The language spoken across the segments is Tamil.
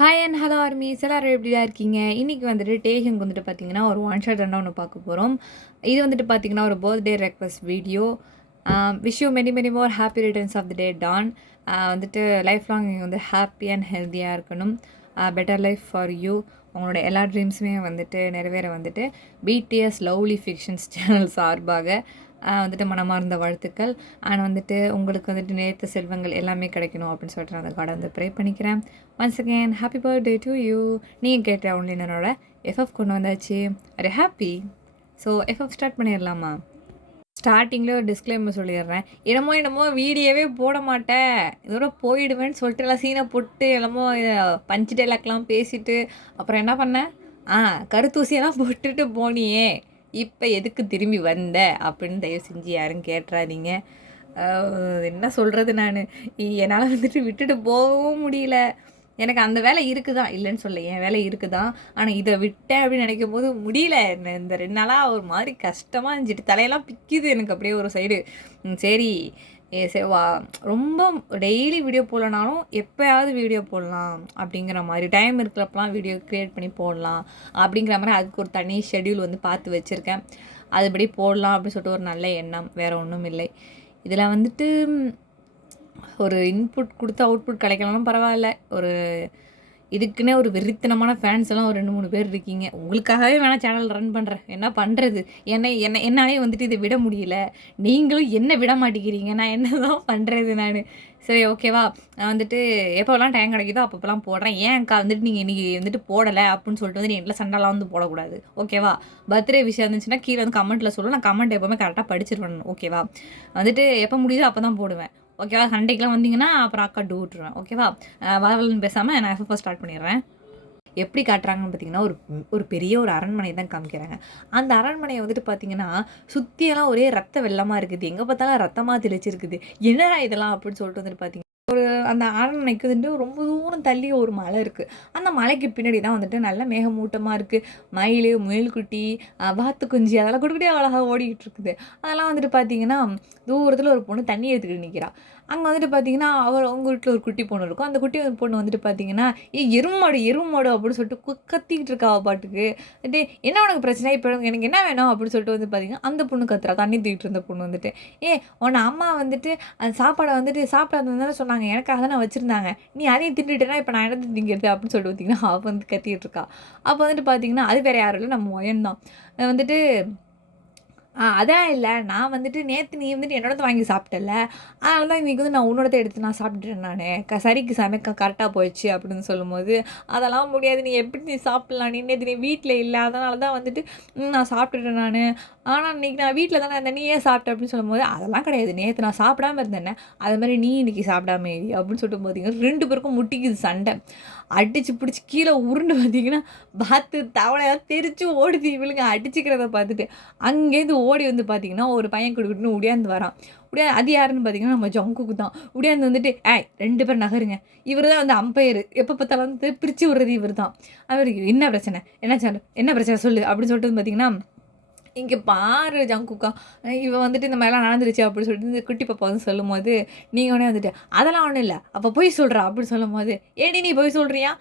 ஹாய் அண்ட் ஹலோ ஆர்மீஸ் எல்லாரும் எப்படிலாம் இருக்கீங்க? இன்னைக்கு வந்துட்டு டேஹிங் வந்துட்டு பார்த்தீங்கன்னா, ஒரு ஒன் ஷாட் ரன் ஒண்ணு பார்க்க போறோம். இது வந்துட்டு பார்த்தீங்கன்னா, ஒரு birthday request video. Wish you many many more happy returns of the day Don. வந்துட்டு லைஃப் லாங் நீங்க வந்து ஹாப்பி அண்ட் ஹெல்த்தியா இருக்கணும். Better life for you. உங்களோட எல்லா ட்ரீம்ஸுமே வந்துட்டு நிறைவேற வந்துட்டு பிடிஎஸ் லவ்லி ஃபிக்ஷன்ஸ் சேனல் சார்பாக வந்துட்டு மனமார்ந்த வாழ்த்துக்கள். அண்ட் வந்துட்டு உங்களுக்கு வந்துட்டு நேர்த்த செல்வங்கள் எல்லாமே கிடைக்கணும் அப்படின்னு சொல்லிட்டு நான் அந்த காடை வந்து ப்ரே பண்ணிக்கிறேன். Once again happy birthday to you. நீங்கள் கேட்ட ஒன்லினரோட எஃப்எஃப் கொண்டு வந்தாச்சு. Array happy. So FF start பண்ணிடலாமா? ஸ்டார்டிங்கில் ஒரு டிஸ்க்ளைமர் சொல்லிடுறேன். என்னமோ வீடியோவே போட மாட்டேன், இதோட போயிடுவேன்னு சொல்லிட்டு எல்லாம் சீனை போட்டு என்னமோ பஞ்சு டைலாக்லாம் பேசிட்டு அப்புறம் என்ன பண்ணேன், கருத்தூசியெல்லாம் போட்டுட்டு போனியே, இப்போ எதுக்கு திரும்பி வந்த அப்படின்னு தயவு செஞ்சு யாரும் கேட்டுறாதீங்க. என்ன சொல்கிறது, நான் என்னால் வந்துட்டு விட்டுட்டு போகவும் முடியல. எனக்கு அந்த வேலை இருக்குதான், இல்லைன்னு சொல்ல, என் வேலை இருக்குதான். ஆனால் இதை விட்டேன் அப்படின்னு நினைக்கும் போது முடியல. இந்த 2 நாளாக ஒரு மாதிரி கஷ்டமாக இருந்துச்சு, தலையெல்லாம் பிக்குது எனக்கு அப்படியே ஒரு சைடு. சரி ரொம்ப டெய்லி வீடியோ போடலனாலும் எப்போயாவது வீடியோ போடலாம் அப்படிங்கிற மாதிரி, டைம் இருக்கிறப்பலாம் வீடியோ க்ரியேட் பண்ணி போடலாம் அப்படிங்கிற மாதிரி அதுக்கு ஒரு தனி ஷெட்யூல் வந்து பார்த்து வச்சுருக்கேன். அதுபடி போடலாம் அப்படின்னு சொல்லிட்டு ஒரு நல்ல எண்ணம், வேறு ஒன்றும் இல்லை. இதில் வந்துட்டு ஒரு இன்புட் கொடுத்து அவுட்புட் கிடைக்கலனாலும் பரவாயில்ல. ஒரு இதுக்குன்னே ஒரு வெறித்தனமான ஃபேன்ஸ் எல்லாம் ஒரு 2-3 பேர் இருக்கீங்க. உங்களுக்காகவே வேணால் சேனல் ரன் பண்ணுறேன். என்ன பண்ணுறது, என்னாலே வந்துட்டு இதை விட முடியல, நீங்களும் என்ன விட மாட்டேங்கிறீங்க, நான் என்ன தான் பண்ணுறது நான். சரி ஓகேவா, நான் வந்துட்டு எப்போல்லாம் டைம் கிடைக்குதோ அப்போலாம் போடுறேன். ஏன்க்கா வந்துட்டு நீங்கள் இன்றைக்கி வந்துட்டு போடலை அப்படின்னு சொல்லிட்டு வந்து என்கிட்ட சண்டைலாம் வந்து போடக்கூடாது, ஓகேவா? பர்த்டே விஷயம் இருந்துச்சுன்னா கீழே வந்து கமெண்ட்டில் சொல்லுவேன். நான் கமெண்ட் எப்போவுமே கரெக்டாக படிச்சிருவேன், ஓகேவா? வந்துட்டு எப்போ முடியுதோ அப்போ தான் போடுவேன், ஓகேவா? சண்டைக்கெலாம் வந்தீங்கன்னா அப்புறம் அக்கா டூ விட்டுருவேன், ஓகேவா? வளவலன்னு பேசாமல் நான் எஃப்எஃப் ஸ்டார்ட் பண்ணிடுறேன். எப்படி காட்டுறாங்கன்னு பார்த்தீங்கன்னா, ஒரு பெரிய ஒரு அரண்மனையை தான் காமிக்கிறாங்க. அந்த அரண்மனையை வந்துட்டு பார்த்தீங்கன்னா, சுற்றியெல்லாம் ஒரே ரத்த வெள்ளமாக இருக்குது, எங்கே பார்த்தாலும் ரத்தமாக தெளிச்சிருக்குது. என்னடா இதெல்லாம் அப்படின்னு சொல்லிட்டு வந்துட்டு பார்த்தீங்கன்னா, அந்த அரண்மனைக்கு வந்துட்டு ரொம்ப தூரம் தள்ளி ஒரு மலை இருக்குது. அந்த மலைக்கு பின்னாடி தான் வந்துட்டு நல்ல மேகமூட்டமாக இருக்குது. மயில், முயல்குட்டி, வாத்து குஞ்சு அதெல்லாம் குட்டி அழகாக ஓடிக்கிட்டு இருக்குது. அதெல்லாம் வந்துட்டு பார்த்தீங்கன்னா, தூரத்தில் ஒரு பொண்ணு தண்ணி எடுத்துக்கிட்டு நிற்கிறா. அங்கே வந்துட்டு பார்த்தீங்கன்னா, அவங்க வீட்டில் ஒரு குட்டி பொண்ணு இருக்கும். அந்த குட்டி பொண்ணு வந்துட்டு பார்த்தீங்கன்னா, எருமாடு எருமாடு அப்படின்னு சொல்லிட்டு கத்திக்கிட்டு இருக்கா அவள் பாட்டுக்கு. என்ன உனக்கு பிரச்சனை, இப்போ எனக்கு என்ன வேணும் அப்படின்னு சொல்லிட்டு வந்து பார்த்தீங்கன்னா, அந்த பொண்ணு கத்துறா. தண்ணி தூக்கிட்டு இருந்த பொண்ணு வந்துட்டு, உன்னை அம்மா வந்துட்டு அந்த சாப்பாடை வந்துட்டு சாப்பிடாதுன்னு சொன்னாங்க, எனக்காக தான் வச்சுருந்தாங்க, நீ அதையும் தின்னுட்டேன்னா இப்போ நான் இடத்துல திங்கிறது அப்படின்னு சொல்லிட்டு பார்த்தீங்கன்னா அவள் வந்து கத்திக்கிட்டு இருக்கா. அப்போ வந்துட்டு பார்த்தீங்கன்னா, அது வேறு யாரும் இல்லை, நம்ம ஒயன் தான். வந்துட்டு அதான் இல்லை, நான் வந்துட்டு நேற்று நீ வந்துட்டு என்னோடது வாங்கி சாப்பிட்டல, அதனால தான் இன்றைக்கி வந்து நான் உன்னோடத எடுத்து நான் சாப்பிட்டுட்டேன் நான், சரிக்கு சமைக்க கரெக்டாக போயிடுச்சு அப்படின்னு சொல்லும்போது, அதெல்லாம் முடியாது, நீ எப்படி நீ சாப்பிட்லாம், நீ நேற்று நீ வீட்டில் இல்லை, அதனால தான் வந்துட்டு நான் சாப்பிட்டுட்டேன் நான், ஆனால் இன்றைக்கி நான் வீட்டில் தானே இருந்தேன், நீ ஏன் சாப்பிட்ட அப்படின்னு சொல்லும்போது, அதெல்லாம் கிடையாது, நேற்று நான் சாப்பிடாம இருந்தேனே, அது மாதிரி நீ இன்றைக்கி சாப்பிடாம இரு அப்படின்னு சொல்லிட்டு பார்த்தீங்கன்னா 2 பேருக்கும் முட்டிக்குது சண்டை. அடித்து பிடிச்சி கீழே உருண்டு பார்த்தீங்கன்னா பார்த்து தவளையாக தெரிச்சு ஓடுது இவளுங்க அடிச்சுக்கிறத பார்த்துட்டு. அங்கேருந்து ஓடி வந்து பார்த்தீங்கன்னா ஒரு பையன் குடுக்குன்னு உடையாந்து வரான். அது யாருன்னு பார்த்தீங்கன்னா நம்ம ஜங்குக்கு தான். உடையாந்து வந்துட்டு 2 பேர் நகருங்க, இவர் தான் வந்து அம்பையர், எப்போ பார்த்தாலும் வந்து பிரித்து விடுறது இவர் தான். அவருக்கு என்ன பிரச்சனை, என்ன பிரச்சனை சொல்லு அப்படின்னு சொல்லிட்டு பார்த்தீங்கன்னா, இங்கே பாரு ஜங்குக்கா, இவன் வந்துட்டு இந்த மாதிரிலாம் நடந்துருச்சு அப்படின்னு சொல்லிட்டு இந்த குட்டி பாப்பா வந்து சொல்லும்போது, நீங்கள் உடனே வந்துட்டு அதெல்லாம் ஒன்றும் இல்லை, அப்போ பொய் சொல்கிறா அப்படின்னு சொல்லும்போது, ஏடி நீ பொய் சொல்கிறியா?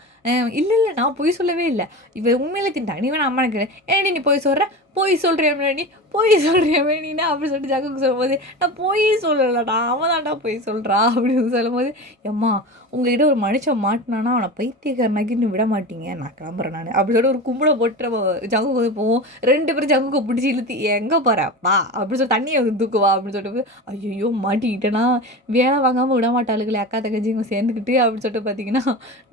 இல்லை நான் பொய் சொல்லவே இல்லை, இவன் உண்மையில தின்ட்டா, நீ வேணா அம்மா நினைக்கிறேன், ஏடி நீ பொய் சொல்கிற, பொய் சொல்கிறியா நீ, பொய் சொல்கிறியா நீனா அப்படின்னு சொல்லிட்டு ஜங்குக்கு சொல்லும்போது, நான் பொய் சொல்லலடா, அவன் தான்டா பொய் சொல்கிறா அப்படின்னு சொல்லும்போது, எம்மா உங்ககிட்ட ஒரு மனுஷன் மாட்டினானா அவனை பைத்தியக்காரனாக்கின்னு விட மாட்டீங்க, நான் கிளம்புறேன் நான் அப்படி சொல்லிட்டு ஒரு கும்பலை போட்டு நம்ம ஜங்குக்கு வந்து போவோம். 2 பேரும் ஜங்குக்கு பிடிச்சி இழுத்து எங்கே போகிற வா அப்படின்னு சொல்லி தண்ணியை வந்து தூக்குவா அப்படின்னு சொல்லிட்டு, ஐயோ மாட்டிக்கிட்டேன்னா வேலை வாங்காமல் விட மாட்டாளுங்களே அக்கா தங்கச்சிங்க சேர்ந்துக்கிட்டு அப்படின்னு சொல்லிட்டு பார்த்தீங்கன்னா,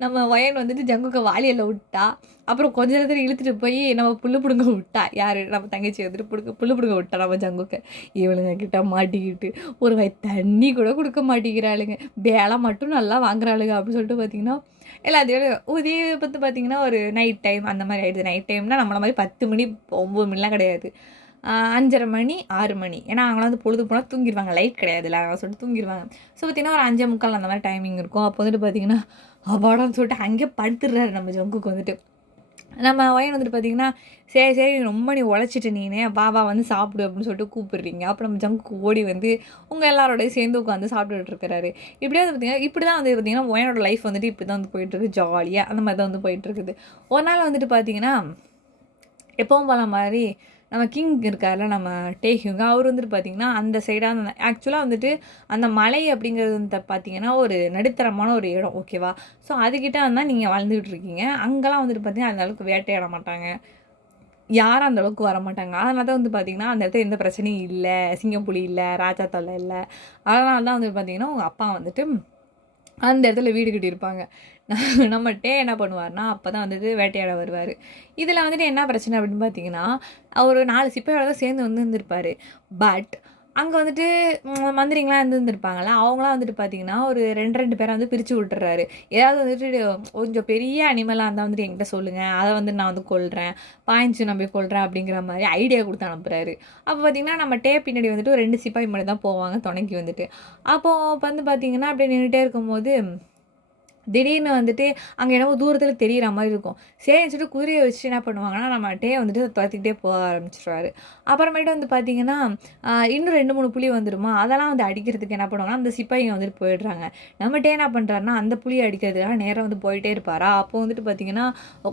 நம்ம வயன் வந்துட்டு ஜங்குக்கை வாலியில் விட்டா. அப்புறம் கொஞ்ச நேரத்தில் இழுத்துட்டு போய் நம்ம புல்லு பிடுங்க விட்டா. யார், நம்ம தங்கச்சி வந்துட்டு புல்லு பிடுங்க விட்டா நம்ம ஜங்குக்கை. இவளுங்க கிட்ட மாட்டிக்கிட்டு ஒரு தண்ணி கூட கொடுக்க மாட்டேங்கிறாளுங்க, வேலை மட்டும் நல்லா வாங்குறாளுங்க அப்படின்னு சொல்லிட்டு பார்த்தீங்கன்னா, எல்லாத்தையும் உதவி பார்த்து பார்த்தீங்கன்னா ஒரு நைட் டைம் அந்த மாதிரி ஆகிடுது. நைட் டைம்னா நம்மள மாதிரி 10 மணி 9 மணிலாம் கிடையாது, 5:30 மணி 6 மணி. ஏன்னா அவங்களாம் வந்து பொழுது போனால் தூங்கிடுவாங்க, லைட் கிடையாதுல்ல சொல்லிட்டு தூங்கிடுவாங்க. ஸோ பார்த்திங்கன்னா ஒரு 5:45 அந்த மாதிரி டைமிங் இருக்கும். அப்போ வந்துட்டு பார்த்திங்கன்னா அப்பாடான்னு சொல்லிட்டு அங்கேயே படுத்துடுறாரு நம்ம ஜங்குக்கு வந்துட்டு. நம்ம ஒயன் வந்துட்டு பார்த்தீங்கன்னா, "சரி, சரி ரொம்ப நீ உழைச்சிட்ட நீனு, வா வா வந்து சாப்பிடு" அப்படின்னு சொல்லிட்டு கூப்பிடுறீங்க. அப்ப நம்ம ஜங்க்கு ஓடி வந்து உங்க எல்லாரோடையும் சேர்ந்து உட்காந்து சாப்பிட்டுட்டு இருக்கிறாரு. இப்படியே வந்து பார்த்தீங்கன்னா, இப்படி தான் வந்து பார்த்தீங்கன்னா, ஒயனோட லைஃப் வந்துட்டு இப்படி தான் வந்து போயிட்டுருக்கு. ஜாலியா அந்த மாரி தான் வந்து போயிட்டுருக்குது. ஒரு நாள் வந்துட்டு பார்த்தீங்கன்னா எப்பவும் போல மாரி நம்ம கிங் இருக்கார்ல, நம்ம டேஹியூங்க அவர் வந்துட்டு பார்த்தீங்கன்னா, அந்த சைடா ஆக்சுவலா வந்துட்டு அந்த மலை அப்படிங்கிறது வந்து பார்த்தீங்கன்னா, ஒரு நடுத்தரமான ஒரு இடம் ஓகேவா? ஸோ அதுகிட்ட தான் நீங்க வாழ்ந்துகிட்டு இருக்கீங்க. அங்கலாம் வந்துட்டு பார்த்தீங்கன்னா, அந்த அளவுக்கு வேட்டையாட மாட்டாங்க. யாரும் அந்த அளவுக்கு வரமாட்டாங்க. அதனால தான் வந்து பார்த்தீங்கன்னா, அந்த இடத்துல எந்த பிரச்சனையும் இல்ல. சிங்கம், புலி இல்ல, ராஜா தொல்ல இல்ல. அதனால தான் வந்து பார்த்தீங்கன்னா, உங்க அப்பா வந்துட்டு அந்த இடத்துல வீடு கட்டியிருப்பாங்க. நம்ம டே என்ன பண்ணுவாருன்னா, அப்பதான் வந்துட்டு வேட்டையாட வருவாரு. இதில வந்துட்டு என்ன பிரச்சனை அப்படின்னு பார்த்தீங்கன்னா, ஒரு 4 சிப்பாயோட தான் சேர்ந்து வந்து இருந்திருப்பாரு. பட் அங்க வந்துட்டு மந்திரிங்கலாம் இருந்திருப்பாங்கல்ல, அவங்கலாம் வந்துட்டு பார்த்தீங்கன்னா, ஒரு 2, 2 பேரா வந்து பிரிச்சு விட்டுர்றாரு. ஏதாவது வந்துட்டு கொஞ்சம் பெரிய அனிமலா இருந்தா வந்துட்டு என்கிட்ட சொல்லுங்க. அத வந்து நான் வந்து கொல்றேன். பாய்ஞ்சு நான் போய் கொல்றேன் அப்படிங்கிற மாரி ஐடியா குடுத்து அனுப்புறாரு. அப்ப பார்த்தீங்கன்னா, நம்ம டே பின்னாடி வந்துட்டு ஒரு 2 சிப்பாய் மட்டும் தான் போவாங்க துணைக்கு வந்துட்டு. அப்போ வந்து பார்த்தீங்கன்னா, அப்படியே நின்னுட்டே இருக்கும்போது திடீர்னு வந்துட்டு அங்க என்னமோ தூரத்தில தெரியிற மாரி இருக்கும். சரின்னு சொல்லிட்டு குதிரைய வச்சுட்டு என்ன பண்ணுவாங்கன்னா, நம்ம டே வந்துட்டு தொரத்திக்கிட்டே போக ஆரம்பிச்சுருவாரு. அப்புறமேட்டு வந்து பார்த்தீங்கன்னா, இன்னும் 2, 3 புலி வந்துருமா, அதெல்லாம் வந்து அடிக்கிறதுக்கு என்ன பண்ணுவாங்கன்னா, அந்த சிப்பாயிங்க வந்துட்டு போயிடுறாங்க. நம்ம டே என்ன பண்றாருன்னா, அந்த புலிய அடிக்கிறதுக்காக நேரா வந்து போயிட்டே இருப்பாரா, அப்போ வந்துட்டு பார்த்தீங்கன்னா,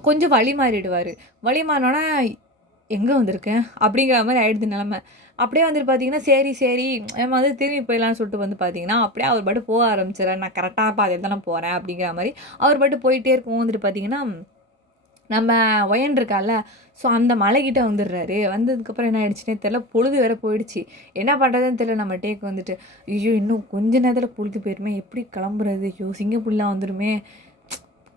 கொஞ்சம் வழி மாறிடுவாரு. வழி மாறுனோனே, "எங்க வந்திருக்கேன்?" அப்படிங்கிற மாரி ஆயிடுது நெலம. அப்படியே வந்துட்டு பார்த்தீங்கன்னா, சரி, சரி நம்ம வந்து திரும்பி போயிடலான்னு சொல்லிட்டு வந்து பார்த்தீங்கன்னா, அப்படியே அவர் பாட்டுக்கு போக ஆரம்பிச்சுறாரு. நான் கரெக்டான பாதையில தான் நான் போறேன் அப்படிங்கிற மாரி, அவர் பாட்டுக்கு போயிட்டே இருக்கவும் வந்துட்டு பார்த்தீங்கன்னா, நம்ம ஒயன் இருக்கால்ல, ஸோ அந்த மலைக்கிட்ட வந்துடுறாரு. வந்ததுக்கப்புறம் என்ன ஆயிடுச்சுன்னே தெரியல. பொழுது வேற போயிடுச்சு. என்ன பண்ணுறதுன்னு தெரியல நம்ம டேக்கு வந்துட்டு. ஐயோ! இன்னும் கொஞ்ச நேரத்தில பொழுது போயிருமே, எப்படி கிளம்புறது? ஐயோ! சிங்கப்புலிலாம் வந்துருமே!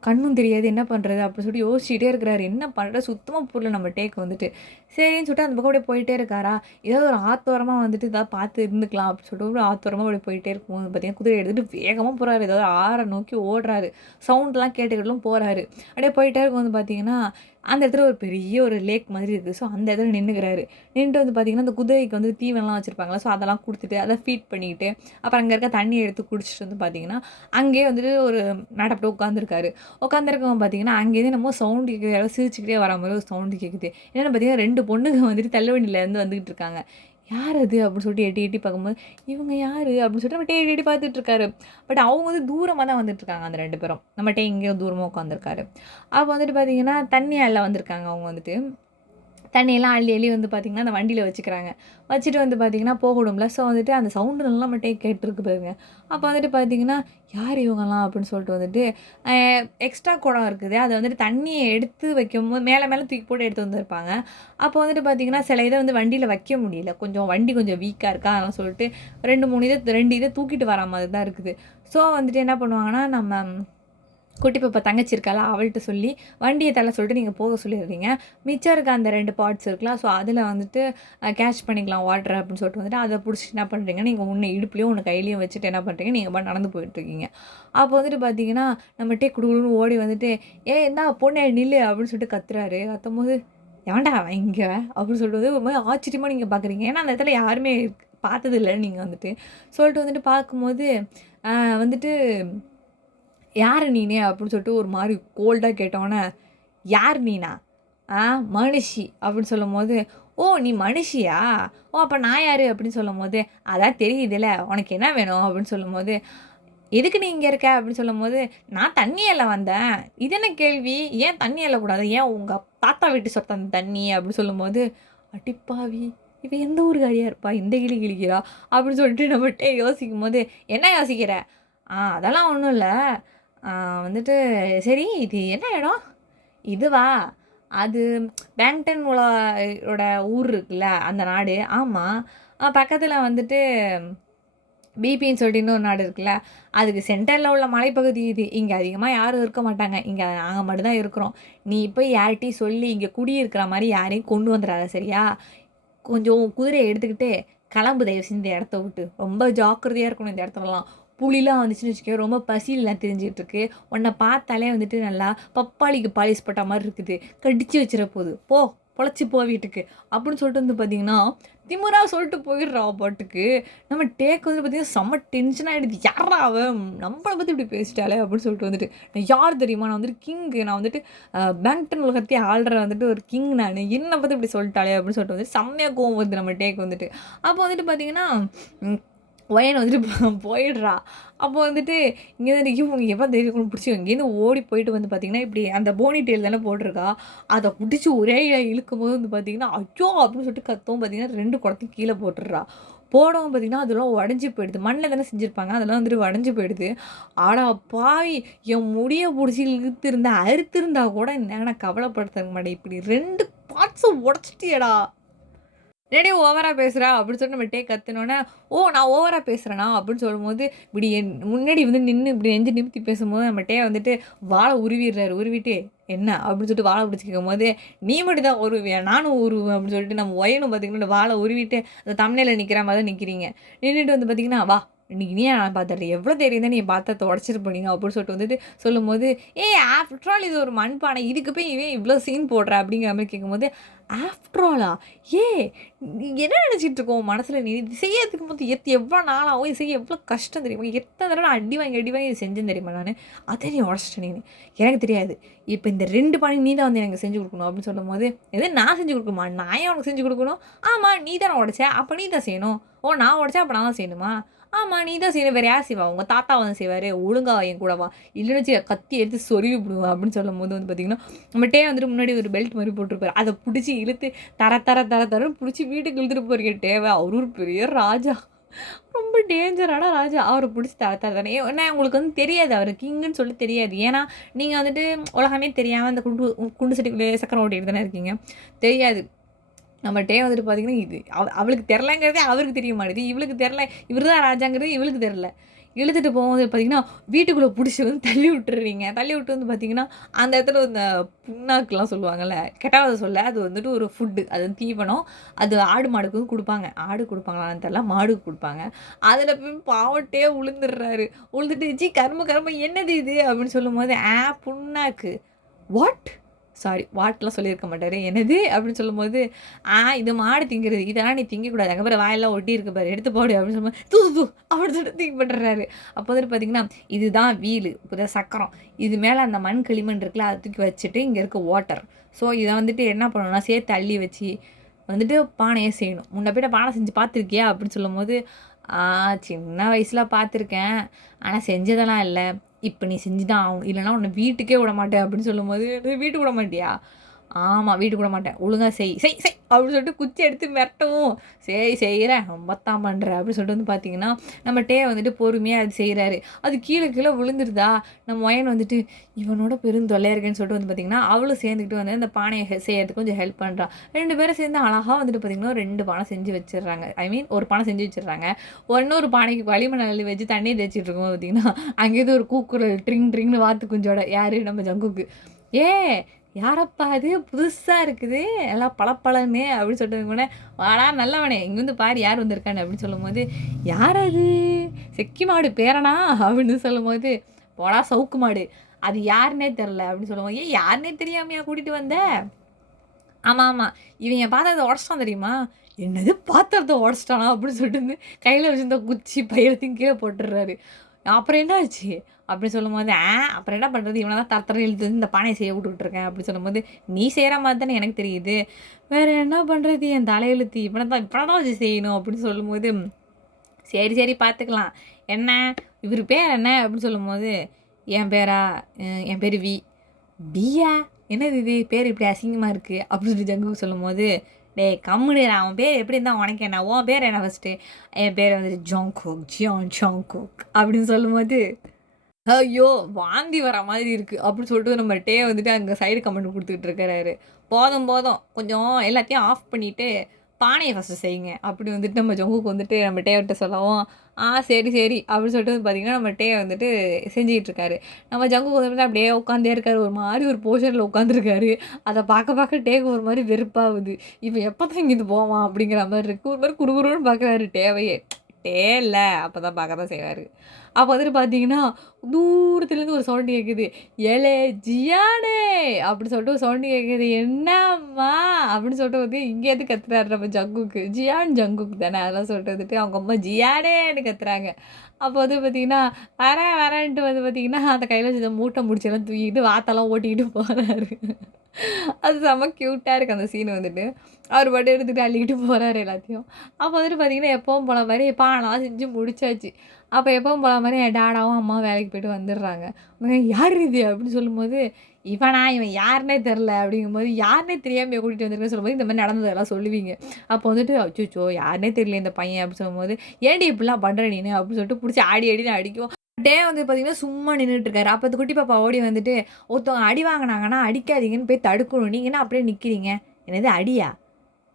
கண்ணும் தெரியாது என்ன பண்ணுறது அப்படின்னு சொல்லிட்டு யோசிச்சுட்டே இருக்கிறாரு. என்ன பண்ணுறது சுத்தமா புரியல நம்ம டேக் வந்துட்டு. சரின்னு சொல்லிட்டு அந்த பக்கம் அப்படியே போயிட்டே இருக்காரா, ஏதாவது ஒரு ஆத்தோரமா வந்துட்டு ஏதாவது பார்த்து இருந்துக்கலாம் அப்படின்னு சொல்லிட்டு ஒரு ஆத்தோரமா அப்படியே போயிட்டே இருக்கும்போது பார்த்தீங்கன்னா, குதிரைய எடுத்துட்டு வேகமா போறாரு. ஏதாவது ஆற நோக்கி ஓடுறாரு. சவுண்ட்லாம் கேட்டுக்கிட்டும் போறாரு. அப்படியே போயிட்டே இருக்கும்போது பார்த்தீங்கன்னா, அந்த இடத்துல ஒரு பெரிய ஒரு லேக் மாதிரி இருக்கு. ஸோ அந்த இடத்துல நின்னுக்கிறாரு. நின்னுட்டு வந்து பார்த்தீங்கன்னா, அந்த குதிரைக்கு வந்து தீவனம்லாம் வச்சிருப்பாங்கல்ல. ஸோ அதெல்லாம் குடுத்துட்டு, அத ஃபீட் பண்ணிக்கிட்டு, அப்புறம் அங்க இருக்க தண்ணிய எடுத்து குடிச்சிட்டு வந்து பார்த்தீங்கன்னா, அங்கேயே வந்துட்டு ஒரு மேடப்புல உட்காந்துருக்காரு. உட்காந்துருக்கவன் பார்த்தீங்கன்னா, அங்கேருந்து என்னமோ சவுண்ட் கேட்குது. யாரோ சிரிச்சுக்கிட்டே வர மாரி ஒரு சவுண்ட் கேட்குது. என்னன்னு பார்த்தீங்கன்னா, 2 பொண்ணுங்க வந்துட்டு தள்ளுவண்டியிலேருந்து வந்துகிட்டு இருக்காங்க. "யார் அது?" அப்படின்னு சொல்லிட்டு எட்டி எட்டி பார்க்கும்போது, "இவங்க யாரு?" அப்படின்னு சொல்லிட்டு நம்ம எட்டி எட்டி பார்த்துட்டு இருக்காரு. பட் அவங்க வந்து தூரமா தான் வந்துட்டு இருக்காங்க அந்த 2 பேரும். நம்மட்ட எங்கேயோ தூரமா உட்காந்துருக்காரு. அப்போ வந்துட்டு பார்த்தீங்கன்னா, தண்ணி அள்ள வந்திருக்காங்க அவங்க வந்துட்டு. தண்ணியெல்லாம் அள்ளி அள்ளி வந்து பார்த்தீங்கன்னா, அந்த வண்டியில வச்சுக்கிறாங்க. வச்சுட்டு வந்து பார்த்தீங்கன்னா போகணும்ல. ஸோ வந்துட்டு அந்த சவுண்டு நல்லா மட்டும் கேட்டுருக்கு பாருங்க. அப்போ வந்துட்டு பார்த்தீங்கன்னா, "யார் இவங்கலாம்?" அப்படின்னு சொல்லிட்டு வந்துட்டு, அ எக்ஸ்ட்ரா குடம் இருக்குது. அத வந்துட்டு தண்ணிய எடுத்து வைக்கும்போது மேல மேல தூக்கி போட்டு எடுத்து வந்திருப்பாங்க. அப்போ வந்துட்டு பார்த்தீங்கன்னா, சில இத வந்து வண்டியில வைக்க முடியல. வண்டி கொஞ்சம் வீக்கா இருக்கா, அதெல்லாம் சொல்லிட்டு 2 இத தூக்கிட்டு வர மாதிரி தான் இருக்குது. ஸோ வந்துட்டு என்ன பண்ணுவாங்கன்னா, நம்ம குட்டி பாப்பா தங்கச்சி இருக்காளா, அவள்ட்ட சொல்லி வண்டிய தள்ள சொல்லிட்டு நீங்க போக சொல்லிடுறீங்க. மிச்சம் இருக்க அந்த 2 பார்ட்ஸ் இருக்குல்ல, ஸோ அதில வந்துட்டு கேட்ச் பண்ணிக்கலாம் வாட்டர அப்படின்னு சொல்லிட்டு வந்துட்டு, அத புடிச்சுட்டு என்ன பண்றீங்க, நீங்க ஒண்ணு இடுப்புலயும், ஒண்ணு கையிலயும் வச்சுட்டு என்ன பண்றீங்க, நீங்க பாட்டுக்கு நடந்து போயிட்டுருக்கீங்க. அப்போ வந்துட்டு பார்த்தீங்கன்னா, நம்மட்டே குடுகுடுன்னு ஓடி வந்துட்டு, "ஏய் என்னா பொண்ணே நில்லு" அப்படின்னு சொல்லிட்டு கத்துறாரு. கத்தும்போது, "எவன்டா அவன் இங்க?" அப்படின்னு சொல்லிட்டு ஒரு மாரி ஆச்சரியமா நீங்க பார்க்குறீங்க. ஏன்னா அந்த இடத்துல யாருமே பார்த்ததில்ல நீங்க வந்துட்டு. சொல்லிட்டு வந்துட்டு பார்க்கும்போது, அ வந்துட்டு "யாரு நீனு?" அப்படின்னு சொல்லிட்டு ஒரு மாரி கோல்டா கேட்டோனே, "யார் நீனா? ஆ மனுஷி" அப்படின்னு சொல்லும்போது, "ஓ! நீ மனுஷியா? ஓ! அப்ப நான் யாரு?" அப்படின்னு சொல்லும்போது, "அதான் தெரியுதுல்ல, உனக்கு என்ன வேணும்?" அப்படின்னு சொல்லும்போது, "எதுக்கு நீ இங்க இருக்க?" அப்படின்னு சொல்லும்போது, "நான் தண்ணி அள்ள வந்தேன்." "இது என்ன கேள்வி? ஏன் தண்ணி அள்ளக்கூடாது? ஏன் உங்க தாத்தா வீட்டு சொத்தா அந்த தண்ணி?" அப்படின்னு சொல்லும்போது, "அடிப்பாவி! இவ எந்த ஊர்க்காரியா இருப்பா? இந்த கிளி கிழிக்கிறா." அப்படின்னு சொல்லிட்டு நம்மட்டே யோசிக்கும்போது, "என்ன யோசிக்கிற?" அதெல்லாம் ஒண்ணும் இல்ல. ஆ வந்துட்டு சரி இது என்ன இடம்? இதுவா? அது பேங்டன் ஓட ஊர் இருக்குல்ல, அந்த நாடு. ஆமா. பக்கத்துல வந்துட்டு பிபின்னு சொல்லிட்டு இன்னொரு நாடு இருக்குல்ல, அதுக்கு சென்டர்ல உள்ள மலைப்பகுதி இது. இங்க அதிகமா யாரும் இருக்க மாட்டாங்க. இங்க நாங்க மட்டும் தான் இருக்கிறோம். நீ போய் யார்ட்டயும் சொல்லி இங்க குடியிருக்கிற மாரி யாரையும் கொண்டு வந்துறாத சரியா? கொஞ்சம் குதிரைய எடுத்துக்கிட்டு கிளம்பு தயவு செஞ்சு இந்த இடத்த விட்டு. ரொம்ப ஜாக்கிரதையா இருக்கணும் இந்த இடத்துலலாம். புலிலாம் வந்துச்சுன்னு வச்சுக்கோயேன், ரொம்ப பசியில திரிஞ்சுட்டு இருக்கு. உன்ன பார்த்தாலே வந்துட்டு நல்லா பப்பாளிக்கு பாலிஷ் போட்ட மாரி இருக்குது. கடிச்சு வச்சிர போது. போ! பொழைச்சி போ வீட்டுக்கு அப்படின்னு சொல்லிட்டு வந்து பார்த்தீங்கன்னா திமிரா சொல்லிட்டு போயிடுறா பாட்டுக்கு. நம்ம டேக் வந்து பார்த்தீங்கன்னா செம்ம டென்ஷன் ஆகிடுது. யாரா அவன் நம்மளை பற்றி இப்படி பேசிட்டாலே அப்படின்னு சொல்லிட்டு வந்துட்டு, நான் யார் தெரியுமா, நான் வந்துட்டு கிங்கு, நான் வந்துட்டு பேங்டன் உலகத்தையே ஆள்ற வந்துட்டு ஒரு கிங், நான் என்னை பற்றி இப்படி சொல்லிட்டாலே அப்படின்னு சொல்லிட்டு வந்துட்டு செம்மையாக கோவம் வருது நம்ம டேக் வந்துட்டு. அப்போ வந்துட்டு பார்த்தீங்கன்னா ஒயன் வந்துட்டு போயிடுறா. அப்போ வந்துட்டு இங்கே தான் இவங்க எப்போ தெரியும் பிடிச்சி இங்கேருந்து ஓடி போயிட்டு வந்து பார்த்தீங்கன்னா இப்படி அந்த போனி டெயில் தானே போட்டிருக்கா, அதை பிடிச்சி ஒரே இழுக்கும் போது வந்து பார்த்தீங்கன்னா ஐயோ அப்படின்னு சொல்லிட்டு கத்தவும் பார்த்தீங்கன்னா 2 குடத்தையும் கீழே போட்டுடுறா. போடவும் பார்த்தீங்கன்னா அதெல்லாம் உடஞ்சி போயிடுது. மண்ணில் தானே செஞ்சுருப்பாங்க, அதெல்லாம் வந்துட்டு உடஞ்சி போயிடுது. ஆடா பாவி, என் முடியை பிடிச்சி இழுத்துருந்தா அறுத்திருந்தா கூட நான் கவலைப்படுத்த மாட்டேன், இப்படி 2 பார்ட்ஸை உடச்சிட்டியடா, என்னடி ஓவரா பேசுகிறா அப்படின்னு சொல்லிட்டு நம்ம டேக் கற்றுனோன்னே, ஓ நான் ஓவரா பேசுகிறேனா அப்படின்னு சொல்லும்போது இப்படி முன்னாடி வந்து நின்று இப்படி நெஞ்சு நிமித்தி பேசும்போது நம்ம டே வந்துட்டு வாழை உருவிடுறாரு. உருவிட்டு என்ன அப்படின்னு சொல்லிட்டு வாழை பிடிச்சி கேட்கும்போது, நீ மட்டும் தான் உருவியா, நானும் உருவேன் அப்படின்னு சொல்லிட்டு நம்ம ஒயனும் பார்த்தீங்கன்னா வாழை உருவிட்டு அந்த தம்னையில் நிற்கிற மாதிரி தான் நிற்கிறீங்க. நின்றுட்டு வந்து பார்த்தீங்கன்னா வா இன்னைக்கு நீ நான் பார்த்துட்றேன், எவ்வளோ தைரியம் தான் நீ பாத்திரத்தை உடச்சிட்டு போனீங்க அப்படின்னு சொல்லிட்டு வந்துட்டு சொல்லும்போது, ஆஃப்டர் ஆல் இது ஒரு மண்பானை, இதுக்கு போய் இவன் இவ்வளோ சீன் போடுற அப்படிங்கிற மாதிரி கேட்கும்போது, ஆஃப்டர் ஆலா நீ என்ன நினச்சிட்டு இருக்கோம் மனசில், நீ இது செய்யறதுக்கு போது எவ்வளோ நாளாகும், இது செய்ய எவ்வளோ கஷ்டம் தெரியுமா, எத்தனை தடவை நான் அடி வாங்கி இது செஞ்சேன் தெரியுமா நான், அதை நீ உடச்சிட்டேன் நீ, எனக்கு தெரியாது, இப்போ இந்த 2 பானை நீ தான் வந்து எனக்கு செஞ்சு கொடுக்கணும் அப்படின்னு சொல்லும் போது, எது நான் செஞ்சு கொடுக்குமா, நான் ஏன் உனக்கு செஞ்சு கொடுக்கணும், ஆமாம் நீ தானே உடச்சேன் அப்போ நீ தான் செய்யணும், ஓ நான் உடச்சேன் அப்போ நான் தான் செய்யணுமா, ஆமாம் நீ தான் செய்யணும், வேறு யார் செய்வா, உங்கள் தாத்தா வந்து செய்வார், ஒழுங்கா என் கூட வா, இல்லைன்னு கத்தி எடுத்து சொருவி விடுவேன் அப்படின்னு சொல்லும் போது வந்து பார்த்திங்கன்னா நம்ம டே வந்துட்டு முன்னாடி ஒரு பெல்ட் மாதிரி போட்டிருப்பாரு, அதை பிடிச்சி இழுத்து தரன்னு பிடிச்சி வீட்டுக்கு இழுத்துட்டு போறீங்க டேவை. அவர் ஒரு பெரிய ராஜா, ரொம்ப டேஞ்சரான ராஜா, அவரை பிடிச்சி தானே ஏன்னா உங்களுக்கு வந்து தெரியாது அவர் கிங்குன்னு சொல்லி தெரியாது, ஏன்னா நீங்கள் வந்துட்டு உலகமே தெரியாமல் அந்த குண்டு சட்டிக்குள்ளே சக்கரம் ஓட்டிட்டு தானே இருக்கீங்க, தெரியாது. நம்ம டே வந்துட்டு பார்த்திங்கன்னா இது அவளுக்கு தெரிலங்கிறதே அவருக்கு தெரிய மாட்டேது, இவளுக்கு தெரில இவர் தான் ராஜாங்கிறது இவளுக்கு தெரில. இழுத்துட்டு போகும்போது பார்த்திங்கன்னா வீட்டுக்குள்ளே பிடிச்சி வந்து தள்ளி விட்டுறீங்க. தள்ளி விட்டு வந்து பார்த்திங்கன்னா அந்த இடத்துல இந்த புண்ணாக்குலாம் சொல்லுவாங்கள்ல, கெட்டாவது சொல்ல, அது வந்துட்டு ஒரு ஃபுட்டு, அது தீவனம், அது ஆடு மாடுக்கு வந்து கொடுப்பாங்க. ஆடு கொடுப்பாங்களான்னு தெரில, மாடுக்கு கொடுப்பாங்க. அதில் போய் பாவட்டே உளுந்துடுறாரு. உளுந்துட்டு கரும்பு என்னது இது அப்படின்னு சொல்லும்போது, புண்ணாக்கு, வாட் சாரி வாட்லாம் சொல்லியிருக்க மாட்டார், என்னது அப்படின்னு சொல்லும்போது, இது மாடு திங்கிறது, இதெல்லாம் நீ திங்கக்கூடாது, அங்கே பாரு வாயெல்லாம் ஒட்டி இருக்கு பாரு, எடுத்து போடு அப்படின்னு சொல்லும்போது தூ அப்படின்னு சொல்லிட்டு தூக்கி பண்ணுறாரு. அப்போ வந்துட்டு பார்த்திங்கன்னா இதுதான் வீலு, இப்போ சக்கரம், இது மேலே அந்த மண் களிமண் இருக்குல்ல அதை தூக்கி வச்சுட்டு இங்கே இருக்க வாட்டர், ஸோ இதை வந்துட்டு என்ன பண்ணணும்னா சேர்த்து அள்ளி வச்சு வந்துட்டு பானையே செய்யணும். முன்ன போய்ட்டு பானை செஞ்சு பார்த்துருக்கியா அப்படின்னு சொல்லும்போது, சின்ன வயசில் பார்த்துருக்கேன், ஆனால் செஞ்சதெல்லாம் இல்லை, இப்போ நீ செஞ்சு தான் ஆகணும், இல்லைனா உன்னை வீட்டுக்கே விட மாட்டேன் அப்படின்னு சொல்லும்போது, வீட்டுக்கு விட மாட்டியா, ஆமாம் வீட்டுக்கு விட மாட்டேன், ஒழுங்காக செய் அப்படின்னு சொல்லிட்டு குச்சி எடுத்து மிரட்டவும், சரி செய்கிறேன் ரொம்பத்தான் பண்ணுறேன் அப்படின்னு சொல்லிட்டு வந்து பார்த்தீங்கன்னா நம்ம டே வந்துட்டு பொறுமையாக அது செய்கிறாரு. அது கீழே விழுந்துருதா, நம்ம ஒயன் வந்துட்டு இவனோட பெருந்தொல்லையாக இருக்குன்னு சொல்லிட்டு வந்து பார்த்திங்கன்னா அவளும் சேர்ந்துக்கிட்டு வந்து அந்த பானையை செய்யறதுக்கு கொஞ்சம் ஹெல்ப் பண்ணுறான். 2 பேரும் சேர்ந்து அழகாக வந்துட்டு பார்த்திங்கன்னா 2 பானை செஞ்சு வச்சிடுறாங்க. ஐ மீன் ஒரு பானை செஞ்சு வச்சிடுறாங்க. இன்னொரு பானைக்கு களிமண் அள்ளி வச்சு தண்ணி தேய்ச்சிட்டு இருக்கோம் பார்த்திங்கன்னா அங்கேருந்து ஒரு கூக்குரல் ட்ரிங்னு வாத்து குஞ்சோட, யார் நம்ம ஜங்குக்கு, யாரப்பா அது புதுசாக இருக்குது எல்லாம் பளபளன்னு அப்படின்னு சொல்லிட்டு கூட, வாடா நல்லவனே இங்கே வந்து பாரு யார் வந்திருக்கான்னு அப்படின்னு சொல்லும்போது, யார் அது செக்கி மாடு பேரனா அப்படின்னு சொல்லும்போது, போடா சவுக்கு மாடு அது யாருன்னே தெரில அப்படின்னு சொல்லுவோம், யாருன்னே தெரியாமையா கூட்டிகிட்டு வந்த, ஆமாம் இவங்க பாத்திரத்தை உடச்சிட்டான் தெரியுமா, என்னது பாத்திரத்தை உடச்சிட்டானா அப்படின்னு சொல்லிட்டு வந்து கையில் வச்சுருந்த குச்சி பயிரத்தையும் கீழே போட்டுடுறாரு. அப்புறம் என்ன ஆச்சு அப்படின்னு சொல்லும்போது, அப்புறம் என்ன பண்ணுறது, இவனை தான் தர இழுத்து இந்த பானையை செய்ய விட்டுக்கிட்டுருக்கேன் அப்படின்னு சொல்லும்போது, நீ செய்கிற மாதிரி தானே எனக்கு தெரியுது, வேறு என்ன பண்ணுறது, என் தலையெழுத்து இப்படி தான் வச்சு செய்யணும் அப்படின்னு சொல்லும்போது, சரி பார்த்துக்கலாம், என்ன இவர் பேர் என்ன அப்படின்னு சொல்லும்போது, என் பேர் பியா, என்னது இது பேர் இப்படி அசிங்கமாக இருக்குது அப்படின்னு சொல்லி ஜங்கு சொல்லும்போது, டேய் கம்முனு, அவன் பேர் எப்படி இருந்தால் உனக்கு என்ன, உன் பேர் என்ன ஃபஸ்ட்டு, என் பேர் வந்துட்டு ஜாங்குக் அப்படின்னு சொல்லும்போது, ஐயோ வாந்தி வர மாதிரி இருக்குது அப்படின்னு சொல்லிட்டு நம்ம டே வந்துட்டு அங்கே சைடு கமெண்ட் கொடுத்துக்கிட்டு இருக்கிறாரு. போதும் கொஞ்சம் எல்லாத்தையும் ஆஃப் பண்ணிவிட்டு பானையை ஃபஸ்ட்டு செய்யுங்க அப்படி வந்துட்டு நம்ம ஜங்குக்கு வந்துட்டு நம்ம டேவிட்ட சொல்லவும், சரி அப்படின்னு சொல்லிட்டு வந்து பார்த்திங்கன்னா நம்ம டே வந்துட்டு செஞ்சுக்கிட்டு இருக்காரு. நம்ம ஜங்குக்கு வந்துட்டு அப்படியே உட்காந்தே இருக்காரு, ஒரு மாதிரி ஒரு போர்ஷனில் உட்காந்துருக்காரு. அதை பார்க்க டேக்கு ஒரு மாதிரி வெறுப்பாகுது, இப்போ எப்போ தான் இங்கேருந்து போவான் அப்படிங்கிற மாதிரி இருக்குது, ஒரு மாதிரி குறுகுறுன்னு பார்க்குறாரு டேவையே. கட்டே இல்ல. அப்பதான் பார்க்க தான் செய்வாரு. அப்ப வந்துட்டு பார்த்தீங்கன்னா, தூரத்துலேருந்து ஒரு சவுண்ட் கேட்குது. "ஏலே ஜியானே" அப்படின்னு சொல்லிட்டு ஒரு சவுண்ட் கேட்குது. "என்னம்மா?" அப்படின்னு சொல்லிட்டு வந்து இங்கேருந்து கத்துறாரு நம்ம ஜங்குக்கு. ஜியான் ஜங்குக் தானே. அதெல்லாம் சொல்லிட்டு வந்துட்டு அவங்க அம்மா ஜியானேன்னு கத்துறாங்க. அப்போ வந்து பார்த்தீங்கன்னா, வரேன் வரேன்ட்டு வந்து பார்த்தீங்கன்னா, அந்த கையில வச்சிருந்த மூட்டை முடிச்செல்லாம் தூக்கிட்டு வாத்தெல்லாம் ஓட்டிக்கிட்டு போறாரு. அது செம்ம க்யூட்டா இருக்கு அந்த சீன் வந்துட்டு. அவர் பாட்டுக்கு எடுத்துட்டு அள்ளிக்கிட்டு போறாரு எல்லாத்தையும். அப்போ வந்துட்டு பார்த்தீங்கன்னா, எப்பவும் போல மாரி பானம்லாம் செஞ்சு முடிச்சாச்சு. அப்போ எப்பவும் போல மாரி என் டாடாவும், அம்மாவும் வேலைக்கு போயிட்டு வந்துடுறாங்க. "யார் இது?" அப்படின்னு சொல்லும்போது, "இவனா? இவன் யாருன்னே தெரில." அப்படிங்கும்போது, "யாருன்னே தெரியாம கூட்டிட்டு வந்திருக்கேன்னு" சொல்லும்போது, இந்த மாரி நடந்ததெல்லாம் சொல்லுவீங்க. அப்போ வந்துட்டு, "அச்சச்சோ! யாருன்னே தெரியல இந்த பையன்." அப்படின்னு சொல்லும்போது, "ஏன்டி இப்படிலாம் பண்ற நீனு?" அப்படின்னு சொல்லிட்டு புடிச்சு ஆடி ஆடின்னு அடிக்கும். டே வந்து பார்த்தீங்கன்னா, சும்மா நின்னுட்டு இருக்காரு. அப்ப அந்த குட்டி பாப்பா ஓடி வந்துட்டு, "ஒருத்தவங்க அடி வாங்குனாங்கன்னா, அடிக்காதீங்கன்னு போய் தடுக்கணும். நீங்க என்ன அப்படியே நிக்கிறீங்க?" "என்னது அடியா?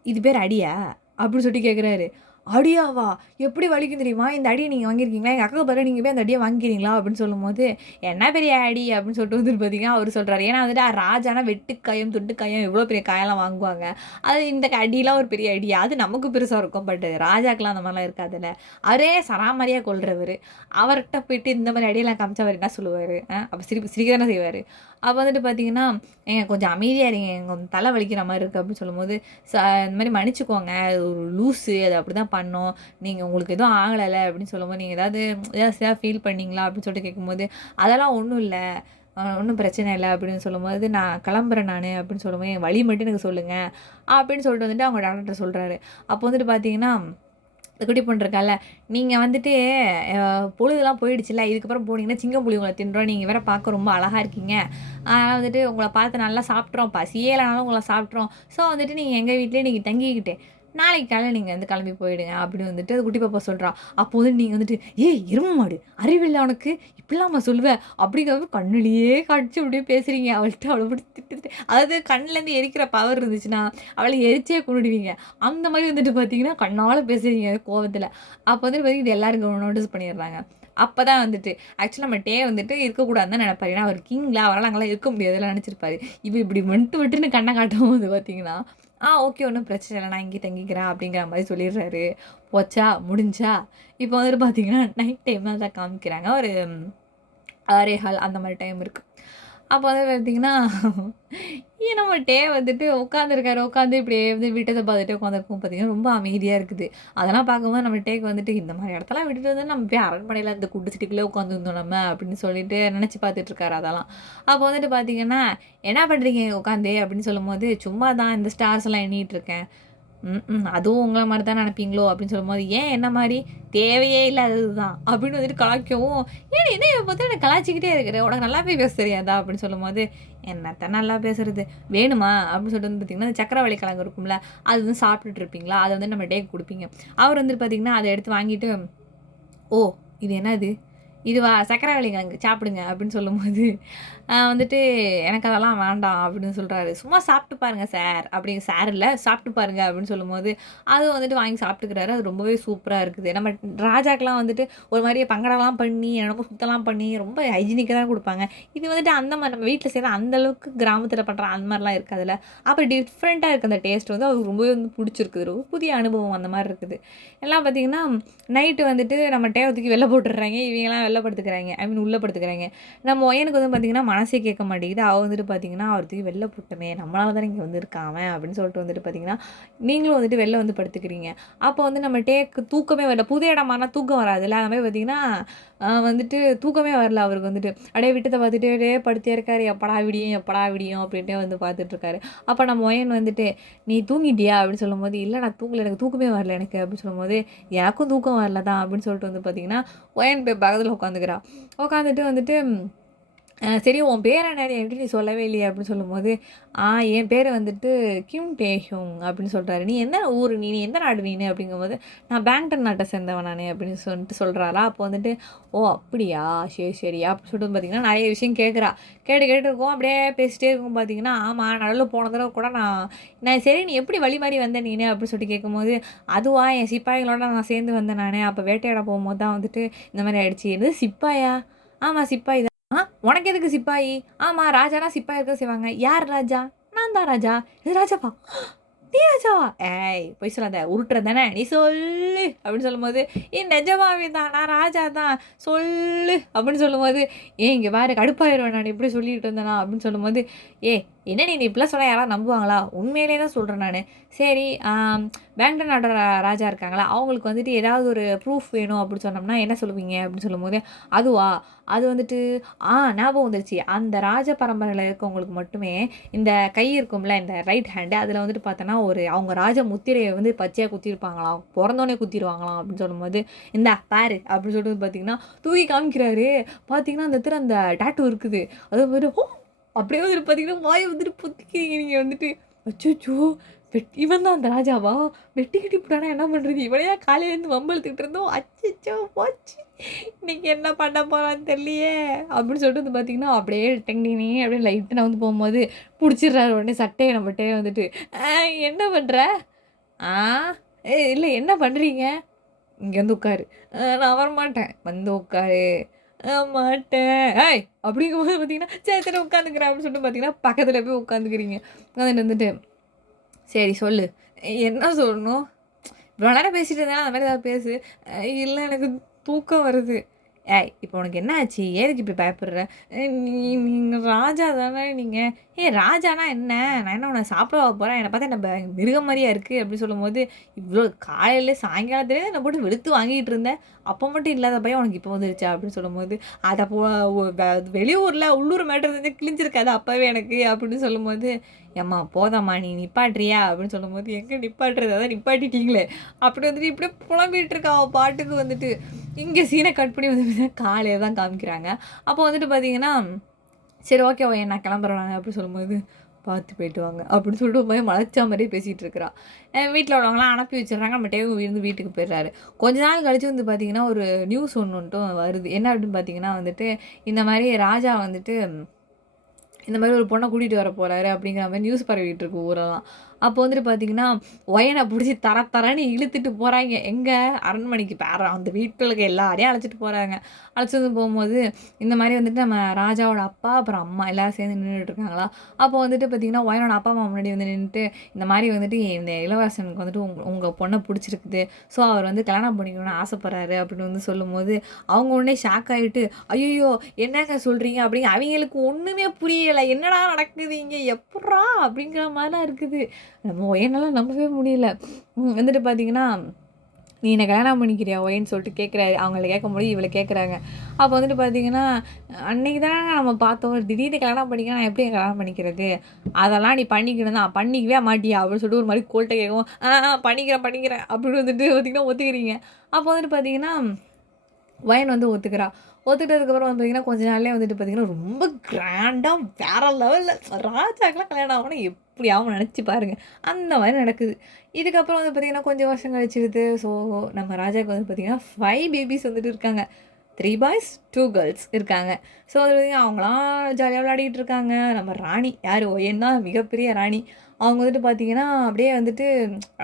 இது பேர் அடியா?" அப்படின்னு சொல்லிட்டு கேட்குறாரு. "அடியாவா? எப்படி வலிக்கும் தெரியுமா? இந்த அடிய நீங்க வாங்கியிருக்கீங்களா? எங்க அக்காவுக்கு பதிலா நீங்க போய் அந்த அடிய வாங்கிக்கிறீங்களா?" அப்படின்னு சொல்லும்போது, "என்ன பெரிய அடி?" அப்படின்னு சொல்லிட்டு வந்துட்டு பார்த்தீங்கன்னா, அவரு சொல்றாரு. ஏன்னா வந்துட்டு ராஜானா வெட்டுக்காயம், துண்டுக்காயம் எவ்வளோ பெரிய காயம்லாம் வாங்குவாங்க. அது இந்த அடிலாம் ஒரு பெரிய அடியா? அது நமக்கு பெருசா இருக்கும். பட் ராஜாக்கெல்லாம் அந்த மாரிலாம் இருக்காதுல்ல. அவரே சராமாரியா கொல்றவரு. அவர்ட்ட போயிட்டு இந்த மாரி அடியெல்லாம் காமிச்சா அவரு என்ன சொல்லுவாரு? அப்ப சிரிக்க தானே செய்வாரு. அப்ப வந்துட்டு பார்த்தீங்கன்னா, "ஏங்க கொஞ்சம் அமைதியா இருங்க. எனக்கு கொஞ்சம் தலை வலிக்கிற மாரி இருக்கு." அப்படின்னு சொல்லும்போது, "ச இந்த மாரி மன்னிச்சுக்கோங்க. அது ஒரு லூசு. அது அப்படிதான் பண்ணும். நீங்க உங்களுக்கு எதுவும் ஆகலைல்ல." அப்படின்னு சொல்லும்போது, "நீங்க ஏதாவது ஃபீல் பண்ணீங்களா?" அப்படின்னு சொல்லிட்டு கேட்கும்போது, "அதெல்லாம் ஒண்ணும் இல்ல. ஒண்ணும் பிரச்சனை இல்ல." அப்படின்னு சொல்லும்போது, "நான் கிளம்புறேன் நானு." அப்படின்னு சொல்லும்போது, "என் வழி மட்டும் எனக்கு சொல்லுங்க." அப்படின்னு சொல்லிட்டு வந்துட்டு அவங்க டாக்டர்ட்ட சொல்றாரு. அப்போ வந்துட்டு பார்த்தீங்கன்னா இந்த குட்டி பொண்ணு இருக்கால்ல, "நீங்க வந்துட்டு பொழுதெல்லாம் போயிடுச்சுல்ல, இதுக்கப்புறம் போனீங்கன்னா சிங்கம், புலி உங்கள தின்றும். நீங்க வேற பார்க்க ரொம்ப அழகா இருக்கீங்க. அதனால வந்துட்டு உங்கள பார்த்து நல்லா சாப்பிட்றோம். பசியே இல்லனாலும் உங்கள சாப்பிட்றோம். ஸோ வந்துட்டு நீங்க எங்க வீட்லயே இன்னைக்கு தங்கிக்கிட்டு, நாளைக்கு காலையில நீங்க வந்து கிளம்பி போயிடுங்க." அப்படின்னு வந்துட்டு அது குட்டி பாப்பா சொல்றா. அப்போ வந்து நீங்க வந்துட்டு, "ஏய் எரும மாடு! அறிவில்ல உனக்கு? இப்படிலாமா சொல்லுவ?" அப்படிங்கிற கண்ணுலயே காட்சி அப்படியே பேசுறீங்க. அவள்ட்ட அவள போட்டு திட்டு. அதாவது கண்லேருந்து எரிக்கிற பவர் இருந்துச்சுன்னா, அவள எரிச்சே கொன்னுடுவீங்க. அந்த மாரி வந்துட்டு பார்த்தீங்கன்னா, கண்ணால பேசுறீங்க கோவத்துல. அப்ப வந்துட்டு பார்த்தீங்கன்னா, இது எல்லாரும் நோட்டீஸ் பண்ணிடுறாங்க. அப்பதான் வந்துட்டு ஆக்சுவலா நம்ம டே வந்துட்டு இருக்கக்கூடாதுன்னு தான் நெனைப்பாரு. ஏன்னா, அவர் கிங்ல அவரால அங்கலாம் இருக்க முடியாதுன்னு நெனச்சிருப்பாரு. இவ இப்படி விட்டுன்னு கண்ண காட்டும்போது பார்த்தீங்கன்னா, ஓகே ஒண்ணும் பிரச்சனை இல்ல. நான் இங்கேயே தங்கிக்கிறேன் அப்படிங்கிற மாரி சொல்லிடுறாரு. போச்சா, முடிஞ்சா, இப்போ வந்துட்டு பார்த்தீங்கன்னா, நைட் டைம்ல தான் காமிக்கிறாங்க. ஒரு 6:15 அந்த மாரி டைம் இருக்கு. அப்போ வந்து பார்த்தீங்கன்னா, நம்ம டே வந்துட்டு உட்காந்துருக்காரு. உட்காந்து இப்படியே வந்து விட்டத பார்த்துட்டு உட்காந்துருக்கும் பார்த்தீங்கன்னா, ரொம்ப அமைதியா இருக்குது. அதெல்லாம் பார்க்கும்போது நம்ம டேக்கு வந்துட்டு, இந்த மாரி இடத்தெல்லாம் விட்டுட்டு வந்து நம்ம போய் அரண்மனையில இந்த குண்டு சிட்டிக்குள்ளே உட்காந்துருந்தோம் நம்ம அப்படின்னு சொல்லிட்டு நினச்சு பார்த்துட்டுருக்காரு அதெல்லாம். அப்போ வந்துட்டு பார்த்தீங்கன்னா, "என்ன பண்றீங்க உட்காந்து?" அப்படின்னு சொல்லும்போது, "சும்மா தான் இந்த ஸ்டார்ஸ் எல்லாம் எண்ணிட்டு இருக்கேன்." அதுவும் உங்கள மாரி தான் நெனைப்பீங்களோ? அப்படின்னு சொல்லும்போது, "ஏன் என்ன மாரி? தேவையே இல்லாதது தான்." அப்படின்னு வந்துட்டு கலாய்க்கவும், "ஏன் என்ன இவ பாத்தா என்ன கலாய்ச்சிக்கிட்டே இருக்கிற? உனக்கு நல்லாவே பேச தெரியாதா?" அப்படின்னு சொல்லும்போது, "என்னத்த நல்லா பேசுறது? வேணுமா?" அப்படின்னு சொல்லிட்டு வந்து பாத்தீங்கன்னா, அந்த சர்க்கரைவள்ளி கிழங்கு இருக்கும்ல, அது வந்து சாப்பிட்டுட்டு இருப்பீங்களா? அத வந்து நம்ம டேக்கு குடுப்பீங்க. அவர் வந்துட்டு பாத்தீங்கன்னா, அத எடுத்து வாங்கிட்டு, "ஓ! இது என்னது? இதுவா? சர்க்கரைவள்ளி கிழங்கு சாப்பிடுங்க." அப்படின்னு சொல்லும்போது, வந்துட்டு, "எனக்கு அதெல்லாம் வேண்டாம்." அப்படின்னு சொல்றாரு. "சும்மா சாப்பிட்டு பாருங்க சார்." அப்படி சார் இல்ல, "சாப்பிட்டு பாருங்க." அப்படின்னு சொல்லும்போது, அதுவும் வந்துட்டு வாங்கி சாப்பிட்டுக்கிறாரு. அது ரொம்பவே சூப்பரா இருக்குது. நம்ம ராஜாக்கெல்லாம் வந்துட்டு ஒரு மாரி பங்கடம்லாம் பண்ணி, என்னமோ சுத்தம்லாம் பண்ணி, ரொம்ப ஹைஜீனிக்கா தான் குடுப்பாங்க. இது வந்துட்டு அந்த மாரி நம்ம வீட்ல செய்ற அந்த அளவுக்கு கிராமத்தில பண்ற அந்த மாரிலாம் இருக்காதுல்ல. அப்ப டிஃப்ரெண்ட்டா இருக்கு அந்த டேஸ்ட் வந்து அவருக்கு ரொம்பவே வந்து புடிச்சிருக்குது. ரொம்ப புதிய அனுபவம் அந்த மாரி இருக்குது. எல்லாம் பார்த்தீங்கன்னா, நைட்டு வந்துட்டு நம்ம டேவ தூக்கி வெளில போட்டுர்றாய்ங்க. இவங்கலாம் வெளில படுத்துக்கிறாய்ங்க. ஐ மீன் உள்ள படுத்துக்கிறாய்ங்க. நம்ம ஒயனுக்கு வந்து பார்த்தீங்கன்னா, மனசே கேட்க மாட்டேங்குது. அவ வந்துட்டு பார்த்தீங்கன்னா, "அவர தூக்கி வெளில போட்டோமே! நம்மளால தானே இங்க வந்திருக்கான் அவன்." அப்படின்னு சொல்லிட்டு வந்துட்டு பார்த்தீங்கன்னா, நீங்களும் வந்துட்டு வெளில வந்து படுத்துக்கிறீங்க. அப்போ வந்து நம்ம டேக்கு தூக்கமே வரல. புது இடமானா தூக்கம் வராதுல்ல. அது மாரி பார்த்தீங்கன்னா, வந்துட்டு தூக்கமே வரல அவருக்கு வந்துட்டு. அப்படியே விட்டத பார்த்துட்டே அப்படியே படுத்தே இருக்காரு. "எப்படா விடியும்? எப்படா விடியும்?" அப்படின்ட்டே வந்து பார்த்துட்டுருக்காரு. அப்ப நம்ம ஒயன் வந்துட்டு, "நீ தூங்கிட்டியா?" அப்படின்னு சொல்லும்போது, "இல்ல நான் தூங்கல. எனக்கு தூக்கமே வரல எனக்கு." அப்படின்னு சொல்லும்போது, "எனக்கும் தூக்கம் வரல தான்." அப்படின்னு சொல்லிட்டு வந்து பார்த்தீங்கன்னா, ஒயன் போய் பக்கத்துல உட்காந்துக்கிறா. உட்காந்துட்டு வந்துட்டு சரி உன் பேர் என்னது? என்கிட்ட நீ சொல்லவே இல்லையே அப்படின்னு சொல்லும்போது, என் பேரு வந்துட்டு கிம் டேஹ்யூங் அப்படின்னு சொல்றாரு. நீ எந்த ஊரு நீ? நீ எந்த நாடு நீனு? அப்படிங்கும்போது, நான் பேங்டன் நாட்ட சேர்ந்தவன் நானு அப்படின்னு சொல்லிட்டு சொல்றாளா, அப்போ வந்துட்டு, ஓ! அப்படியா? சரி, சரி. அப்படின்னு சொல்லிட்டு பார்த்தீங்கன்னா, நெறைய விஷயம் கேட்குறா. கேட்டு இருக்கோம். அப்படியே பேசிட்டே இருக்கும் பார்த்தீங்கன்னா, ஆமா நடுவுல போன தடவ கூட நான் நான் சரி நீ எப்படி வழி மாறி வந்த நீனு? அப்படின்னு சொல்லிட்டு கேட்கும்போது, அதுவா என் சிப்பாய்களோட நான் சேர்ந்து வந்தேன் நானு. அப்ப வேட்டையாட போகும்போது தான் வந்துட்டு இந்த மாரி ஆயிடுச்சு. என்னது சிப்பாயா? ஆமா சிப்பாய் தான். உனக்கு எதுக்கு சிப்பாயி? ஆமா ராஜானா சிப்பாய் இருக்க செய்வாங்க. யார் ராஜா? நான் தான் ராஜா. இது ராஜாவா? "நீ ராஜாவா? ஏய் பொய் சொல்லாத. உருட்டுறது தானே? நீ சொல்லு" அப்படின்னு சொல்லும்போது, நிஜமாவே தான் நான் ராஜா தான். சொல்லு" அப்படின்னு சொல்லும்போது, இங்க பாரு கடுப்பாயிருவேன் நான் இப்படி சொல்லிட்டு இருந்தேனா அப்படின்னு சொல்லும்போது, "ஏய் என்ன நீ இப்படிலாம் சொன்னா யாராவது நம்புவாங்களா? உண்மையிலேயே தான் சொல்றேன் நானு. சரி வேங்கட நாட ராஜா இருக்காங்களா, அவங்களுக்கு வந்துட்டு ஏதாவது ஒரு ப்ரூஃப் வேணும் அப்படின்னு சொன்னோம்னா என்ன சொல்லுவீங்க?" அப்படின்னு சொல்லும்போது, "அதுவா? அது வந்துட்டு ஞாபகம் வந்துருச்சு. அந்த ராஜ பரம்பரையில இருக்கவங்களுக்கு மட்டுமே இந்த கை இருக்கும்ல, இந்த ரைட் ஹேண்டு அதில வந்துட்டு பார்த்தோன்னா, அவங்க ராஜ முத்திரைய வந்து பச்சையா குத்திருப்பாங்களாம். பொறந்தோனே குத்திருவாங்களாம் அப்படின்னு சொல்லும்போது, "இந்தா பாரு" அப்படின்னு சொல்லிட்டு பார்த்தீங்கன்னா, தூக்கி காமிக்கிறாரு. பார்த்தீங்கன்னா, அந்த இடத்துல அந்த டாட்டூ இருக்குது. அது மாரி அப்படியே வந்துட்டு பார்த்தீங்கன்னா, வாய வந்துட்டு பொத்திக்கிறீங்க நீங்க வந்துட்டு. அச்சச்சோ! இவன் தான் அந்த ராஜாவா? வெட்டி கிட்டிப்புட்டானா என்ன பண்றது? இவனையா காலையிலேருந்து வம்பிழுத்துக்கிட்டு இருந்தோம். அச்சச்சோ! போச்சு. இன்னைக்கு என்ன பண்ண போறான்னு தெரியலையே! அப்படின்னு சொல்லிட்டு வந்து பார்த்தீங்கன்னா, அப்படியே டிங் டிங் டிங் அப்படின்னு லைட்டா நகர்ந்து போகும்போது, புடிச்சிடுறாரு உடனே சட்டைய நம்மட்டயே வந்துட்டு. "ஆ என்ன பண்ற? ஆ இல்ல என்ன பண்றீங்க?" "இங்க வந்து உட்காரு." நான் வரமாட்டேன்." "வந்து உட்காரு." மாட்டேன்." "ஏய்!" அப்படிங்கும்போது பார்த்தீங்கன்னா, சரி சரி உட்காந்துக்கிறேன் அப்படின்னு சொல்லிட்டு பார்த்தீங்கன்னா, பக்கத்துல போய் உட்காந்துக்கிறீங்க. உட்காந்துட்டு வந்துட்டு, "சரி சொல்லு. என்ன சொல்லணும்? இவ்வளோ நேரம் பேசிட்டு இருந்தேனா, அந்த மாரி ஏதாவது பேசு." இல்ல எனக்கு தூக்கம் வருது." "ஏய்! இப்போ உனக்கு என்ன ஆச்சு? எதுக்கு இப்படி பயப்படுற? நீங்க ராஜா தானே நீங்க." "ஏய் ராஜானா என்ன? நான் என்ன உன்ன சாப்பிடவா போறேன்? என்ன பார்த்தா என்ன மிருகம் மாரியா இருக்கு?" அப்படி சொல்லும்போது, "இவ்ளோ காலையில சாயங்காலத்திலேயே என்ன போட்டு வெளுத்து வாங்கிட்டு இருந்த. அப்போ மட்டும் இல்லாத பயம் உனக்கு இப்போ வந்துருச்சா?" அப்படின்னு சொல்லும்போது, "அத போ வெளியூர்ல உள்ளூர் மேட்டர் தெரிஞ்சா கிழிஞ்சிருக்காது அப்பவே எனக்கு." அப்படின்னு சொல்லும்போது, "எம்மா போதாம்மா நீ நிப்பாட்றியா?" அப்படின்னு சொல்லும்போது, "எங்க நிப்பாட்டுறது? அதான் நிப்பாட்டிட்டீங்களே." அப்படி வந்துட்டு இப்படியே புலம்பிட்டு இருக்கா அவ பாட்டுக்கு வந்துட்டு. இங்க சீன கட் பண்ணி வந்து காலையில தான் காமிக்கிறாங்க. அப்போ வந்துட்டு பார்த்தீங்கன்னா, "சரி ஓகே ஒயன் நான் கிளம்புறேன் நானு" அப்படி சொல்லும்போது, "பார்த்து போயிட்டு வாங்க" அப்படின்னு சொல்லிட்டு ஒரு மாரி மலைச்சா மாரியே பேசிட்டு இருக்கிறா. வீட்ல உள்ளவங்கலாம் அனுப்பி வச்சுடுறாங்க. நம்ம டேவு வந்து வீட்டுக்கு போயிடுறாரு. கொஞ்ச நாள் கழிச்சு வந்து பார்த்தீங்கன்னா, ஒரு நியூஸ் ஒண்ணு வந்துட்டும் வருது. என்ன அப்படின்னு பார்த்தீங்கன்னா வந்துட்டு, இந்த மாரி ராஜா வந்துட்டு இந்த மாரி ஒரு பொண்ண கூட்டிட்டு வர போறாரு அப்படிங்கிற மாரி நியூஸ் பரவிட்டு இருக்கு ஊரெல்லாம். அப்போ வந்துட்டு பார்த்தீங்கன்னா, ஒயன புடிச்சு தர தரன்னு இழுத்துட்டு போறாய்ங்க. எங்க? அரண்மனைக்கு அந்த வீட்ல இருக்க எல்லாரையும் அழைச்சிட்டு போறாங்க. அழைச்சிட்டு வந்து போம்போது, இந்த மாரி வந்துட்டு நம்ம ராஜாவோட அப்பா, அப்புறம் அம்மா எல்லாரும் சேர்ந்து நின்னுட்டு இருக்காங்களா. அப்போ வந்துட்டு பார்த்தீங்கன்னா, ஒயனோட அப்பா, அம்மா முன்னாடி வந்து நின்னுட்டு, இந்த மாரி வந்துட்டு இந்த இளவரசனுக்கு வந்துட்டு உங்க பொண்ண புடிச்சிருக்குது. ஸோ அவர் வந்து கல்யாணம் பண்ணிக்கணும்னு ஆசைப்படுறாரு அப்படின்னு வந்து சொல்லும்போது, அவங்க உடனே ஷாக் ஆயிட்டு, "ஐய்யய்யோ! என்னங்க சொல்றீங்க?" அப்படின்னு அவைங்களுக்கு ஒண்ணுமே புரியல. "என்னடா நடக்குது இங்க? எப்புட்றா?" அப்படிங்கிற மாரிலாம் இருக்குது. நம்ம என்னால நம்பவே முடியல. வந்துட்டு பார்த்தீங்கன்னா, "நீ என்ன கல்யாணம் பண்ணிக்கிறியா ஒயன்னு?" சொல்லிட்டு கேட்குறாரு. அவங்கள கேட்கும்போது இவள கேட்குறாங்க. அப்போ வந்துட்டு பார்த்தீங்கன்னா, "அன்னைக்கு தானங்க நம்ம பார்த்தோம். திடீர்னு கல்யாணம் பண்ணிக்க நான் எப்படி கல்யாணம் பண்ணிக்கிறது? அதெல்லாம் நீ பண்ணிக்கணும் தான். பண்ணிக்கவே மாட்டியா?" அப்படின்னு சொல்லிட்டு ஒரு மாரி கோல்ட்ட கேட்கவும், பண்ணிக்கிறேன், பண்ணிக்கிறேன்." அப்படின்னு வந்துட்டு பார்த்தீங்கன்னா ஒத்துக்கிறீங்க. அப்போ வந்துட்டு பார்த்தீங்கன்னா ஒயன் வந்து ஒத்துக்கிறா. ஒத்துக்கிட்டதுக்கப்புறம் வந்து பார்த்தீங்கன்னா, கொஞ்ச நாள்லயே வந்துட்டு பார்த்தீங்கன்னா, ரொம்ப கிராண்டா வேற லெவல்ல ராஜாக்கெல்லாம் கல்யாணம் ஆகும்னா எப்படி ஆகும்னு நெனச்சு பாருங்க. அந்த மாரி நடக்குது. இதுக்கப்புறம் வந்து பார்த்தீங்கன்னா, கொஞ்சம் வருஷம் கழிச்சிடுது. ஸோ நம்ம ராஜாவுக்கு வந்து பார்த்தீங்கன்னா, 5 பேபீஸ் வந்துட்டு இருக்காங்க. 3 பாய்ஸ், 2 கேர்ள்ஸ் இருக்காங்க. ஸோ வந்து பார்த்தீங்கன்னா, அவங்கலாம் ஜாலியா விளையாடிட்டு இருக்காங்க. நம்ம ராணி யாரு? ஒயன் தான் மிகப்பெரிய ராணி. அவங்க வந்துட்டு பார்த்தீங்கன்னா, அப்படியே வந்துட்டு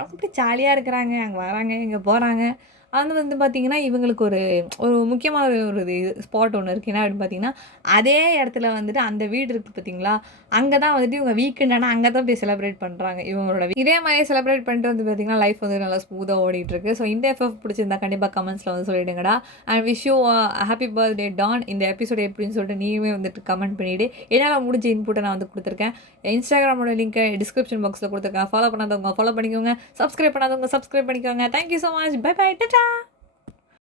அப்படியே ஜாலியா இருக்கிறாங்க. அங்க வராங்க, இங்க போறாங்க. அது வந்து பார்த்தீங்கன்னா, இவங்களுக்கு ஒரு ஒரு முக்கியமான ஒரு ஸ்பாட் ஒண்ணு இருக்கு. என்ன அப்படின்னு பார்த்தீங்கன்னா, அதே இடத்துல வந்துட்டு அந்த வீடு இருக்கு பார்த்தீங்களா? அங்க தான் வந்துட்டு இவங்க வீக்கெண்ட் ஆனா அங்க தான் போய் செலிப்ரேட் பண்றாங்க. இவங்களோட இதே மாரியே செலிப்ரேட் பண்ணிட்டு வந்து பார்த்தீங்கன்னா, லைஃப் வந்து நல்லா ஸ்மூத்தா ஓடிட்டுருக்கு. ஸோ இந்த எஃப்எஃப் பிடிச்சிருந்தா கண்டிப்பா கமெண்ட்ஸ்ல வந்து சொல்லிடுங்கடா. And wish you happy birthday Don. இந்த எபிசோட் எப்படின்னு சொல்லிட்டு நீயுமே வந்துட்டு கமெண்ட் பண்ணிடு. என்னால முடிஞ்ச இன்புட்ட நான் வந்து குடுத்துருக்கேன். இன்ஸ்டாகிராமோட லிங்க் டிஸ்கிரிப்ஷன் பாக்ஸ்ல குடுத்துருக்கேன். ஃபாலோ பண்ணாதவங்க ஃபாலோ பண்ணிக்கோங்க. சப்ஸ்கிரைப் பண்ணாதவங்க சப்ஸ்கிரைப் பண்ணிக்கோங்க. Thank you so much. Bye bye. Tata.